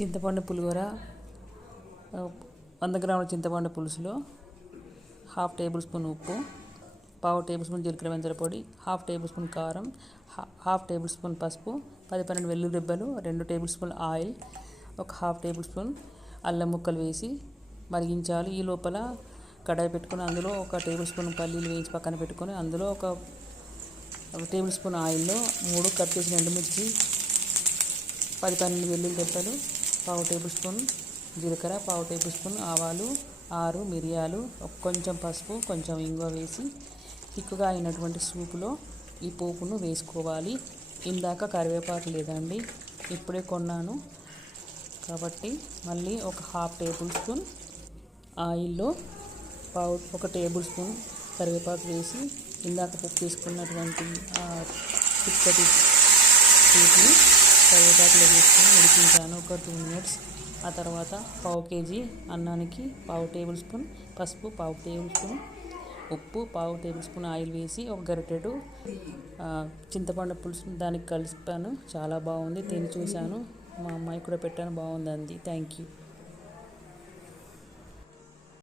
చింతపండు పులిహోర 100 గ్రాముల చింతపండు పులుసులో ½ టేబుల్ స్పూన్ ఉప్పు, ½ టేబుల్ స్పూన్ జీలకర్ర మెంతుల పొడి, ½ టేబుల్ స్పూన్ కారం, ½ టేబుల్ స్పూన్ పసుపు, 10-12 వెల్లుల్లి రెబ్బలు, 2 టేబుల్ స్పూన్ ఆయిల్, ఒక ½ టేబుల్ స్పూన్ అల్లం ముక్కలు వేసి మరిగించాలి. ఈ లోపల కడాయి పెట్టుకొని అందులో ఒక టేబుల్ స్పూన్ పల్లీలు వేయించి పక్కన పెట్టుకొని అందులో ఒక టేబుల్ స్పూన్ ఆయిల్లో 3 కట్ చేసిన ఎండుమిర్చి, 10-12 వెల్లుల్లి రెబ్బలు, ½ టేబుల్ స్పూన్ జీలకర్ర, ½ టేబుల్ స్పూన్ ఆవాలు, 6 మిరియాలు, కొంచెం పసుపు, కొంచెం ఇంగువ వేసి తిక్కుగా అయినటువంటి సూపులో ఈ పోపును వేసుకోవాలి. ఇందాక కరివేపాకు లేదండి, ఇప్పుడే కొన్నాను కాబట్టి మళ్ళీ ఒక ½ టేబుల్ స్పూన్ ఆయిల్లో ఒక టేబుల్ స్పూన్ కరివేపాకు వేసి ఇందాక పోపు తీసుకున్నటువంటి చిక్కటి సూప్ని కరివేపాకులో వేసుకొని ఉడికించాను ఒక 2 మినిట్స్. ఆ తర్వాత ½ కేజీ అన్నానికి ½ టేబుల్ స్పూన్ పసుపు, ½ టేబుల్ స్పూన్ ఉప్పు, ½ టేబుల్ స్పూన్ ఆయిల్ వేసి ఒక గరిటెడు చింతపండు పులుసు దానికి కలిపాను. చాలా బాగుంది, తిని చూశాను, మా అమ్మాయి కూడా పెట్టాను, బాగుంది అంది. Thank you.